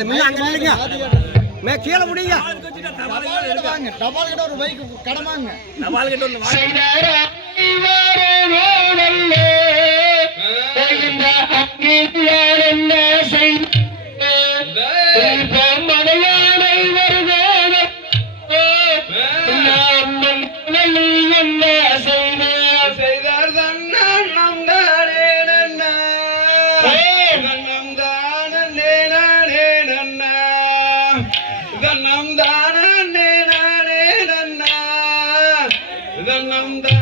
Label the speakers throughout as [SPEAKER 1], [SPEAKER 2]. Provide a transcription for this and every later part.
[SPEAKER 1] அது முன்ன அங்க நில்லுங்க. மே கீழே முடியுங்க.
[SPEAKER 2] வாங்க டபால் கிட்ட ஒரு பைக் கடமாங்க
[SPEAKER 1] தபால் கிட்ட ஒண்ணு
[SPEAKER 3] கண்ணம் தானே நானே நன்னா கண்ணம் தான்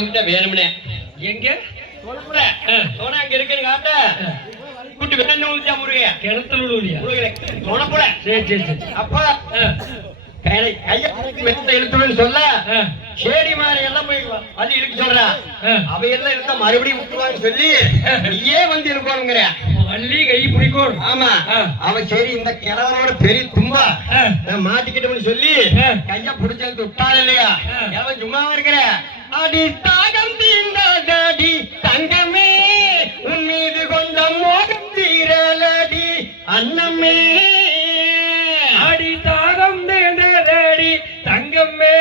[SPEAKER 4] வந்துட்ட வேணும்னே.
[SPEAKER 5] எங்க?
[SPEAKER 4] தொலைப்புல
[SPEAKER 5] ஆ.
[SPEAKER 4] சோனா அங்க இருக்குன்னு காட்ட குட்டி வேணும் ஊத்தியா முருகைய
[SPEAKER 5] கிணத்துல விழுவலியா?
[SPEAKER 4] முருகலை தொலைப்புல
[SPEAKER 5] சரி சரி
[SPEAKER 4] அப்ப சொல்ல. சேடி மாதிரி எல்லாம் போய் சொல்றா. அவ எல்லாம் இருந்தா மறுபடியும் விட்டுருவான்னு சொல்லி நீயே வந்து இருக்கணுங்கிற
[SPEAKER 5] வள்ளி கை பிடிக்கும்
[SPEAKER 4] ஆமா.
[SPEAKER 5] ஆ.
[SPEAKER 4] அவ சரி இந்த கிழவனோட பெரிய தும்பா. மாட்டிக்கிட்டோம்னு சொல்லி. கைய புடிச்சது விட்டாள் இல்லையா. அவன் சும்மா இருக்கிற? அடி தாகம் தீண்டாடி தங்கமே உன் மீது கொஞ்சம் மோகம் தீரலடி அன்னமே.
[SPEAKER 5] அடி தாகம் தேடி தங்கம்மே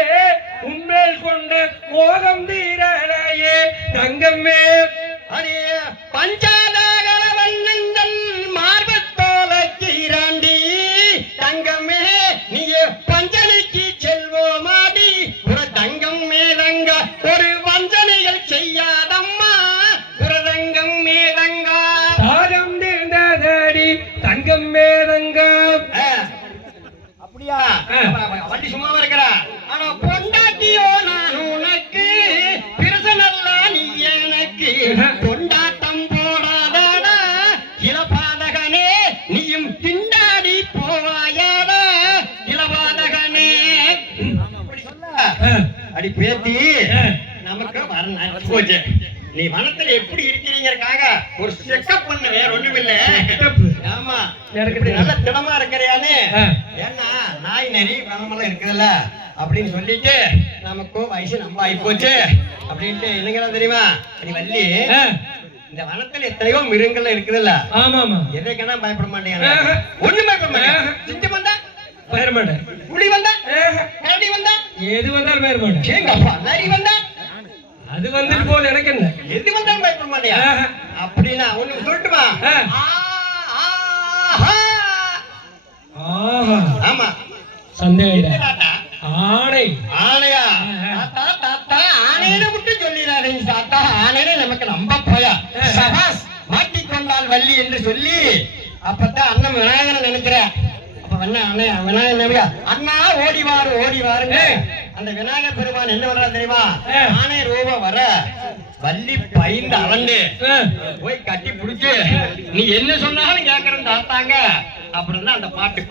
[SPEAKER 5] உன்மேல் கொண்ட மோகம் தீரலையே
[SPEAKER 4] ஆ. நமக்கு வர நச்சு போச்சு. நீ வனத்துல எப்படி இருக்கிறீங்கறக்காக ஒரு செக்கப் பண்ண வேற ஒண்ணுமில்ல
[SPEAKER 5] Checkup.
[SPEAKER 4] ஆமா.
[SPEAKER 5] எனக்கு
[SPEAKER 4] நல்ல திடமா இருக்கிறியான்னு?
[SPEAKER 5] ஆ.
[SPEAKER 4] ஏன்னா நாய் நரி பணமெல்லாம் இருக்குதுல்ல. அப்படின்னு சொல்லிட்டு நமக்கும் வயசு நம்ம ஆகி போச்சு. அப்படின்ட்டு என்னங்கிறா தெரியுமா? நீ வள்ளி இந்த வனத்துல எத்தனையோ மிருகங்கள் இருக்குதுல்ல.
[SPEAKER 5] ஆமாமா.
[SPEAKER 4] எதைக்கென்னா பயப்பட மாட்டேங்க. ஒண்ணும் பயப்பட மாட்டேன். சிங்கம் வந்தா
[SPEAKER 5] வேற மாட்டேன்
[SPEAKER 4] புலி வந்தா. கரடி வந்தா?
[SPEAKER 5] எது வந்தாலும் வேற மாட்டேன்
[SPEAKER 4] ஏங்கப்பா நரி வந்தா?
[SPEAKER 5] அது வந்துட்டு போல எனக்கு என்ன?
[SPEAKER 4] எது வந்தாலும் பயப்பட மாட்டியா. அப்படின்னா ஒண்ணு சொல்லட்டுமா? ஆமா.
[SPEAKER 5] சந்தேகம் ஆணை. ஆஹா.
[SPEAKER 4] தாத்தா தாத்தா ஆனையில விட்டு சொல்லிடாதே தாத்தா. ஆனையில நமக்கு நம்ப போயா. சபாஸ் மாட்டிக்கொண்டால் வள்ளி என்று சொல்லி அப்பதான் அண்ணன் விநாயகரை நினைக்கிற அண்ணா ஓடி வாரு ஓடி வாருங்க. அந்த விநாயகர் பெருமான் என்ன பண்றா தெரியுமா. ஆனை ரூபம் வர வள்ளி பயந்து அளந்து போய் கட்டி பிடிச்சு நீ என்ன சொன்னாலும் கேக்குறேன் தாத்தாங்க. அப்புறம் தான் அந்த பாட்டு.